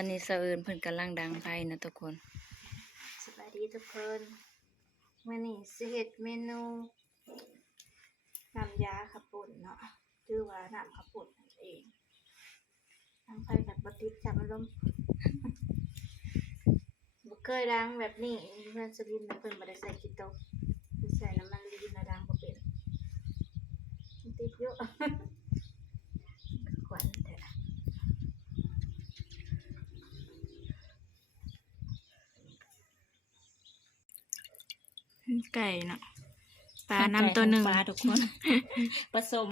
อนนี้เสะเอิญเพิ่นกำลังดังไฟนะทุกคนสวัสดีทุกคนมื้อนี้สิเฮ็ดเมนูน้ำยาข้าวปุ้นเนาะชื่อว่าน้ำข้าวปุ้นนั่นเองดังไฟกับบ่ติดจับอารมณ์บ่เคยดังแบบนี้เพื่อนสุรินทร์เพิ่นบ่ได้ใส่ขี้ตกใส่น้ำมันลีนดังบ่เป็นมันติดเยอะขวัญแท้ไก่เนาะปลาน้ำตัวหนึ่ง ปลาทุกคนผสม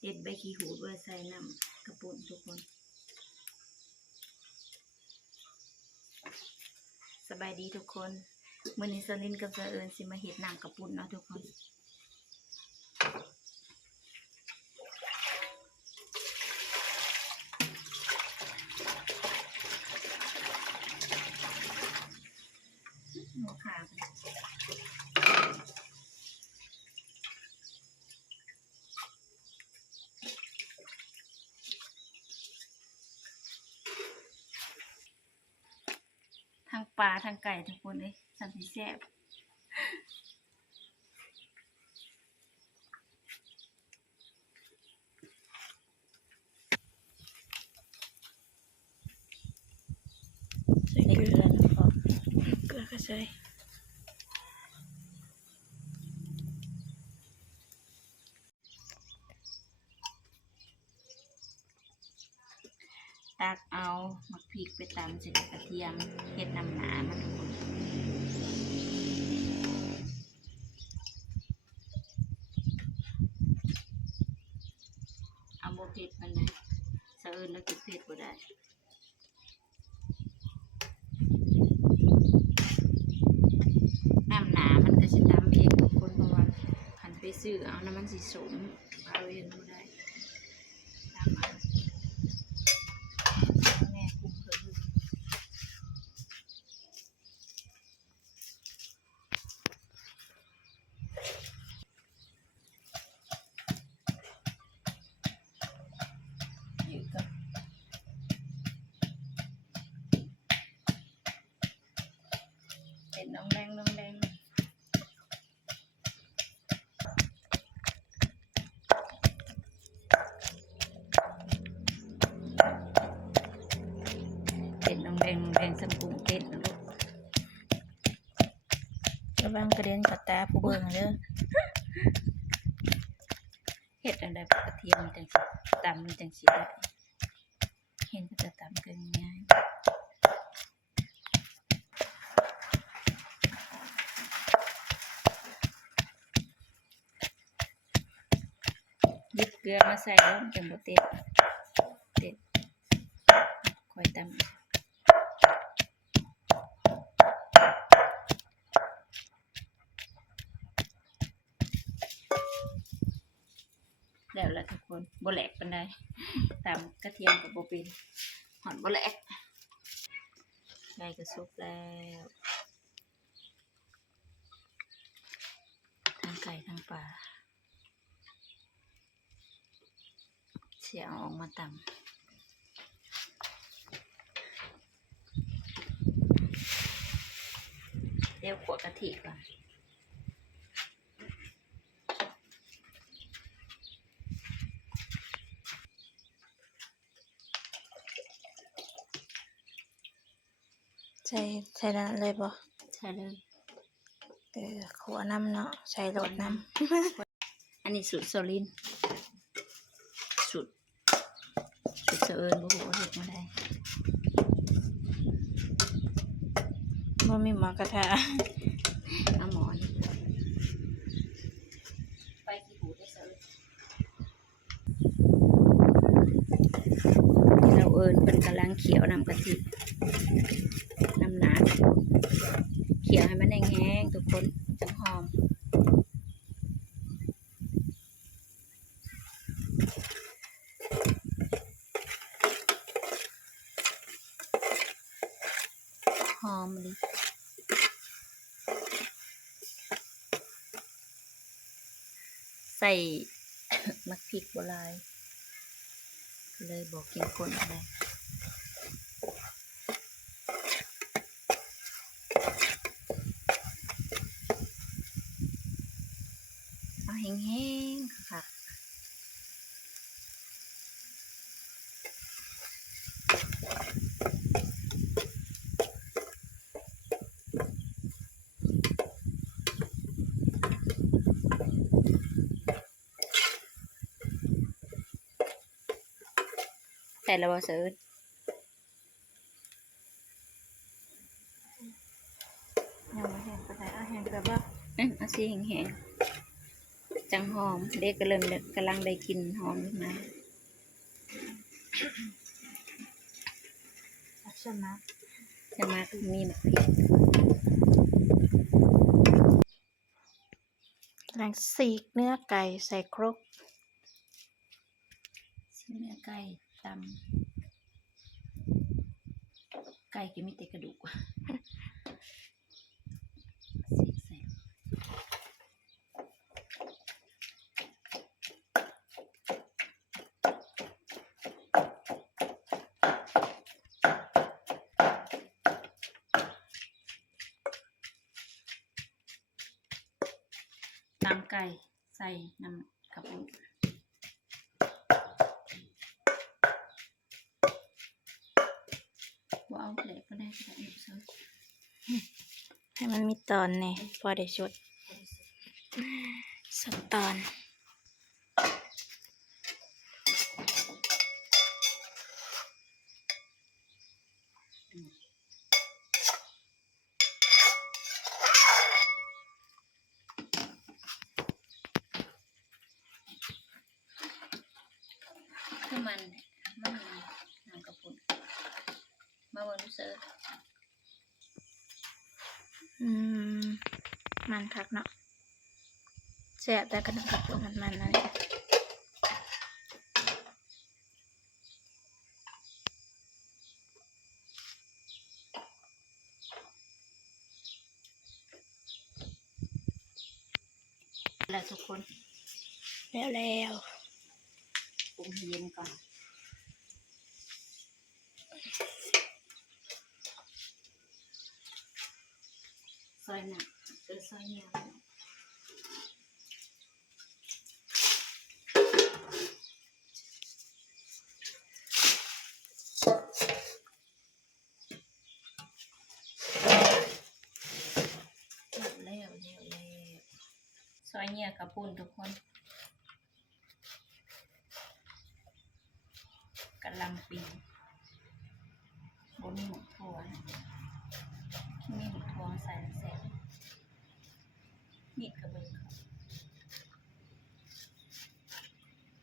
เด็ดใบขี้หูดไว้ใส่น้ำกระปุนทุกคนสบายดีทุกคนมื้อนี้สลินกับเสะเอิญสิมาเฮ็ดน้ำกระปุนเนาะทุกคนหัวขาทั้งปลาทั้งไก่ทุกคนเลยสันติแซ่บใส่เกลือแล้วก็เกลือก็ใส่ตักเอาหมักพริกไปตำใส่กระเทียมเห็ดน้ำหนามาทุกคนเอาโบเผ็ดมันเลยสะเอิญแล้วกินเผ็ดบ่ได้น้ำหนามันก็จะตำเองทุกคนเพราะว่าขันไปซื้อเอาน้ำมันสีสมเอาเองบ่ได้ตำเอาแม่คุกเพิ่มอยู่กับเป็นน้องแดงน้องแดงเป็นน้องแดงน้องแดงสมกุ้งเต้นนะลูกระวังกระเด็นกับตาผู้เบิ่งเด้อเห็ดอะไรกระเทียมจังสิตำมันจังสิได้เห็นก็จะตำกันง่ายหยิบเกลือมาใส่แล้วมันจะบ่เต็ดคอยตำแล้วล่ะทุกคนบ่แหลกปานใดตำกระเทียมกับบ่เป็นหอดบ่แหลกไก่ก็สุกแล้วทั้งไก่ทั้งปลาเสียเอาออกมาตำเดี๋ยวขัวกะทิก่อนใส่น้ำเลยบ่ใช่เลยขัวน้ำเนาะใส่รสน้ำอันนี้สูตรโซลินสูตรเสะเอิญบ่ฮู้ว่าเฮ็ดมาได้บ่มีหม้อกระทะเอาหม้อนี่ไปกี่หูได้เสะเอิญเราเอิญเป็นกำลังเขียวน้ำกะทิน้ำหนาเขียวให้มันแห้งๆทุกคนจังหอมหอมเลย ใส่ มักพริกบ่หลายก็เลยบอกกินคนอะไรเอาแห้งๆค่ะแต่ละบ่เสิร์ช ยังไม่เห็นก็ได้เอาแห้งแต่ว่า เอาสิแห้งๆจังหอมเด็กก็เริ่มกำลังได้กลินหอมขึ้นมา ลักษณะ จะมาคือมีมักพริก แรงสีกเนื้อไก่ใส่ครก ชิ้นเนื้อไก่ตำไก่ก็มีแต่กระดูกใส่ตำไก่ใส่น้ำกระปุกว่าเอาแหลกก็ได้ก็ได้เสิร์ฟ ให้มันมีตอนเนี่ยพอได้ชดสักตอนคือมันน้ำกระปุกมาวันเสิร์ฟ มันคักเนาะแซ่บแต่กระดูกกับตัวมันนั่นแหละแล้วทุกคน แล้ว ปรุงให้เย็นก่อนซอยหนักซอยเหนียวแล้วซอยเนี่ยกระปุนทุกคนกะหล่ำปีบนหมกถั่วมีหมกถั่วใส่แซ่บมีดกระเบื้องครับ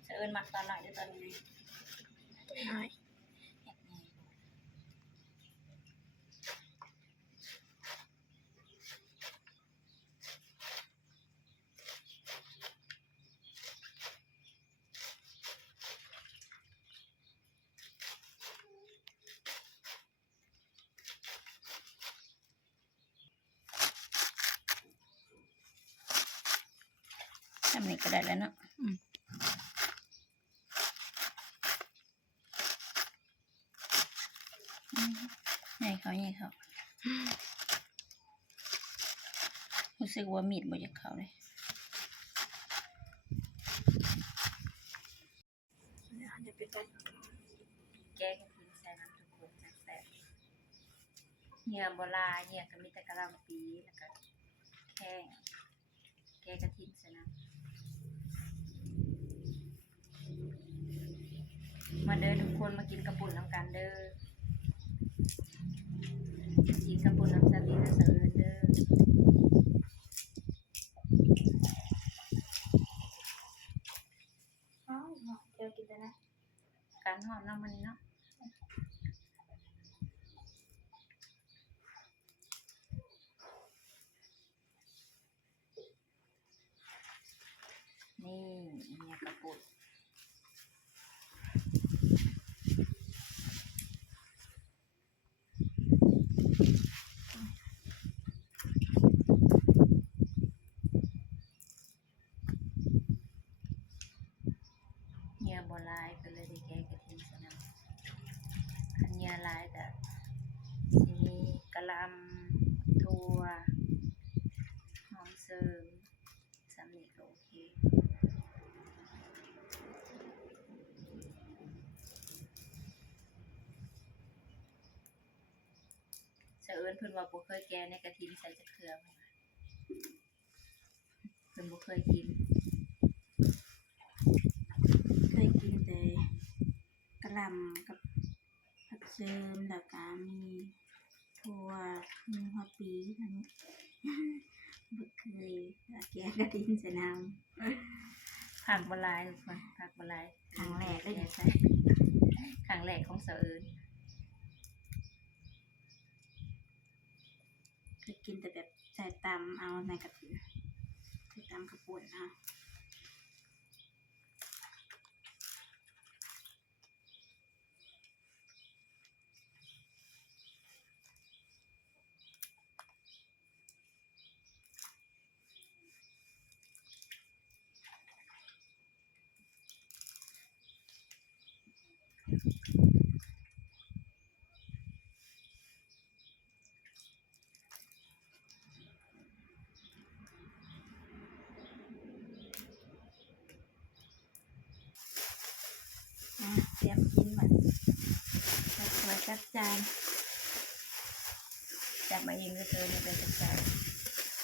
จะเอิญมักตอนไหนด้วยตอนนี้ น้อย แอบไงทำนี้ก็ได้แล้วเนาะใหญ่เขารู้สึกว่ามีดบ่อยากเข้าเลย เดี๋ยวไปกัน แกงกินใส่น้ำทุกคนแซ่บเหี่ยโบราณเหี่ยก็มีแต่กะหล่ำปีแล้วก็แข้งแกงกระถิ่นใส่น้ำมาเด้อทุกคนมากินกระปุ่นน้ำกันเด้อกินกระปุ่นน้ำสลีและเสอิญเด้อ เดี๋ยวกินแล้วนะ การหอมน้ำมันเนาะนี่เนี่ยกระปุก ยหลายก็สิมีกะหล่ำถั่วหอมเสริมสำนีก็โอเคเสะเอิญเพิ่นว่าบ่เคยแกงในกระถินใส่จักเทื่อเพิ่นบ่เคยกิน เคยกินแต่กะหล่ำกับผักเสริมแล้วก็มีถั่วมีหัวปีทั้ง บ่เคยแกงกะทิใส่น้ำ ผักบ่หลายทุกคนผักบ่หลาย ครั้งแรกเลย ใช่ครั้งแรกของเสะเอิญ เคยกินแต่แบบใส่ตำเอาในกะทิใส่ตำกระปุ่นเอาเตรียมกินมันจัดถ้วยจัดจาน จับมาเองก็เจอในเป็นจักรใจ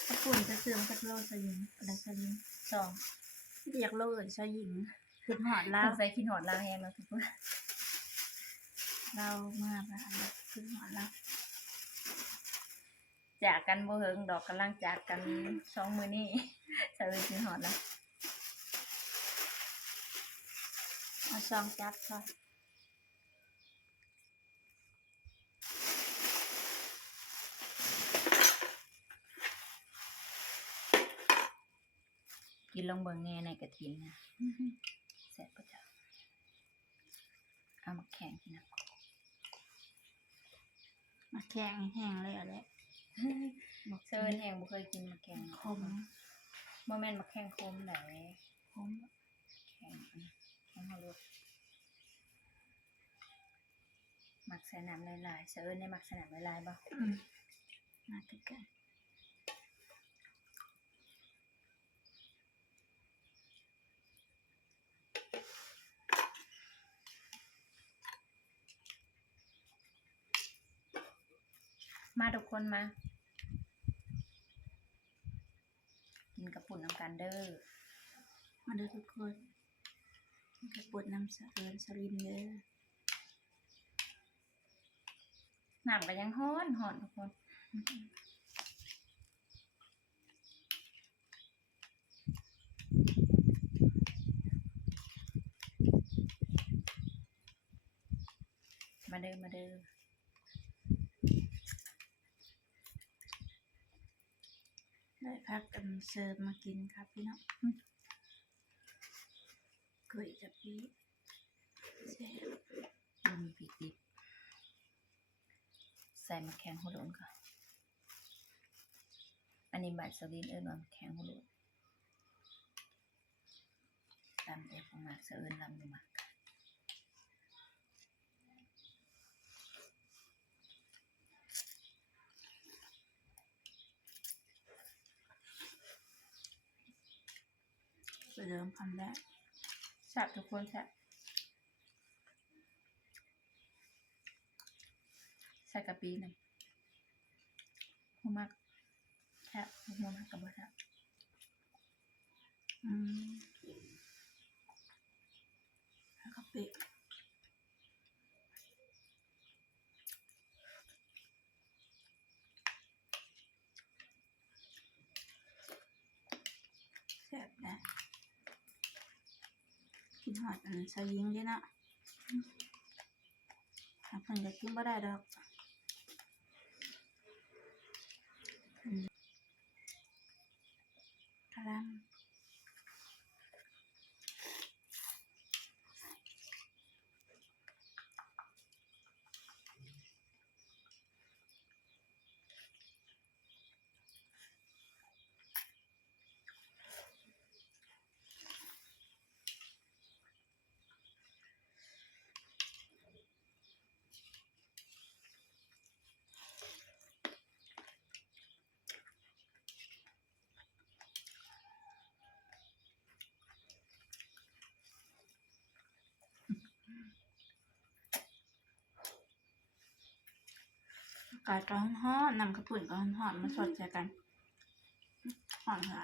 กระปุ่นจะเสื่อมกับโลสยิงอะไรสยิง สอง เรียกโลอื่นสยิงขึ้นหอด เรา เล่า ใส่ขินหอดลาวแฮงแล้วทุกคน เรามากอะขึ้นหอดเล่า จากกันบ่เฮิงดอกกำลังจากกัน2 มื้อนี้ เสะเอิญขินหอดแล้ว เอาซองจับค่ะ กินลงเบิ่งแหน่ในกระถินนะแซ่บบ่จ้ะเอามาแข่งกินนะ มาแข็งแห้งเลยอะไร เสะเอิญแฮงบ่เคยกินมาแข่ง คม บ่แม่นมาแข่งคมได คม แข่งแข่งเฮาโลดมักใส่น้ำหลายๆเสะเอิญได้มักใส่น้ำหลายๆบ่ มาคือกัน มาทุกคนมา กินกระปุ่นน้ำกันเด้อ มาดูทุกคนกระปุกน้ำสะเอิญสลิมเยอะ น้ำก็ยังฮ้อนฮ้อนทุกคน มาเด้อมาเด้อ ได้พักกันเสิร์ฟมากินครับพี่น้องกุยจะปีเสร็จ บ่มีพริกดิบใส่มะแขงโหระพาค่ะอันนี้บัตรสลินเอิ้นว่ามะแขงโหระพาตามแต่ของมักเสะเอิญลำบ่มักไปเดิมทำได้ แซ่บทุกคนแซ่บใส่กะปินำบ่มักแซ่บบ่มักก็บ่แซ่บ แล้วก็ปิดแซ่บนะกินหอดอันสยิงด้วยนะถ้าเพิ่นจะกินบ่ได้ดอกกะหล่ำ กาดก็ฮ้อนๆนำกระปุ่นก็ฮ้อนๆมาสดใจกันฮ้อนค่ะ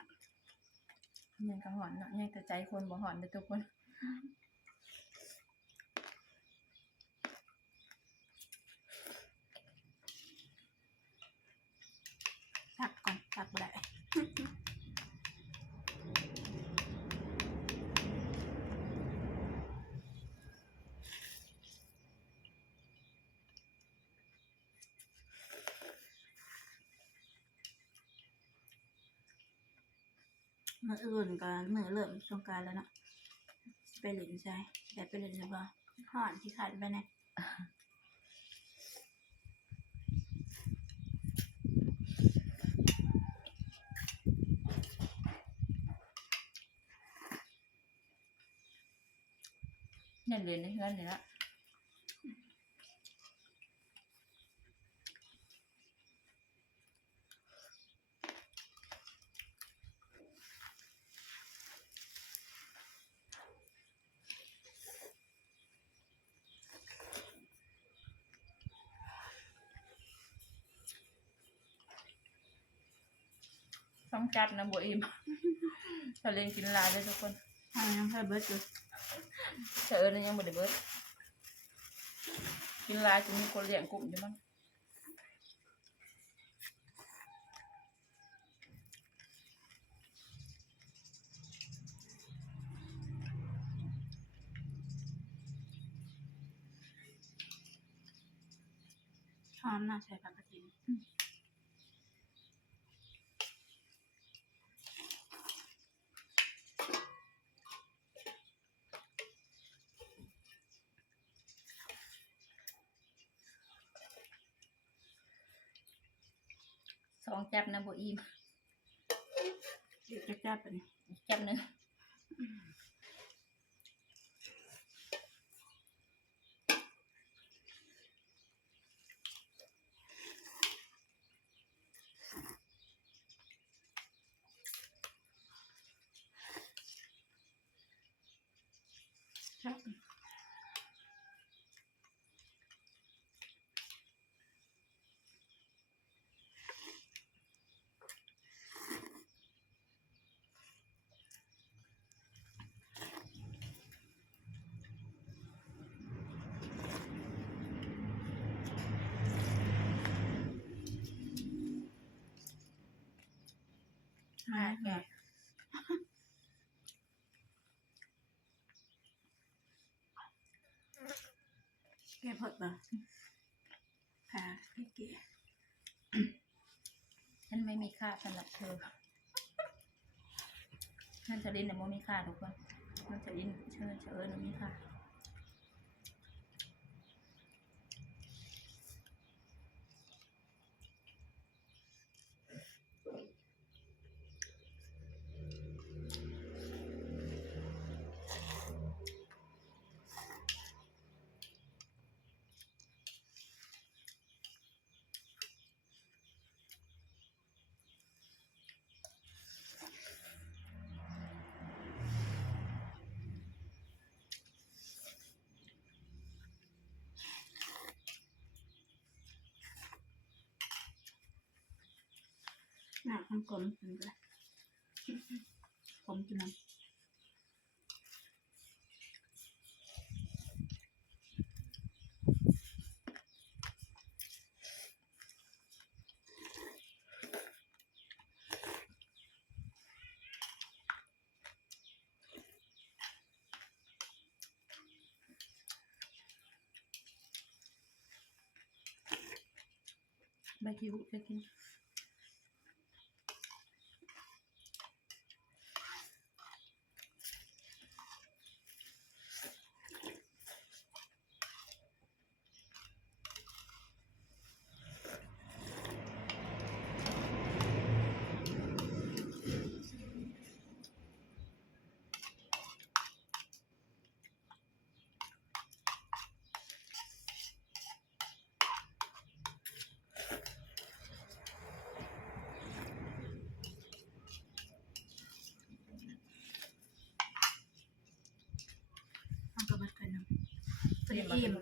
ยังกระหอนเนาะยังแต่ใจคนบ่หอนเด้อทุกคน ตักก่อนตักบ่ได้มื้ออื่นก็มื้อเริ่มสงกรานต์แล้วเนาะสิไปเล่นใช่ได้ไปเล่นหรือเปล่าฮ้อนที่ขาดไปไหน เนี่ยเรียนในเฮือนนี่ละ ต้องจัดนะบัวอิ่ม ถ้าเล่นกินหลายเลยทุกคน ยังเคยเบิดอยู่ เธอเอิญยังบ่ได้เบิดกินหลายจะมีคนเลี้ยงกลุ่มอยู่มั้งหอมน่าใส่ปลากระถินสองจับนะบัวอิ่ม เดี๋ยวจะจับไปนี่ อีกจับหนึงจับมาแกะแกะพดบ่ค่ะแกะ ฉันไม่มีค่าสำหรับเธอฉันจะลินแต่ไม่มีค่าทุกคนมันจะลินเชิญเอิญมีค่าหนักมันกลมถึงเลยผมกินน้ำใบคิวจะกินมันก็เบิดกันเนาะพอดี เรียนมา อิ่ม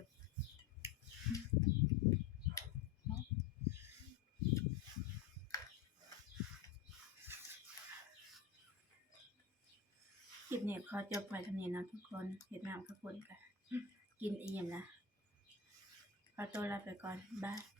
คลิปนี้ขอจบไว้เท่านี้นะทุกคนเฮ็ดน้ำข้าวปุ้นกันกินอิ่มนะขอตัวลาไปก่อนบ๊าย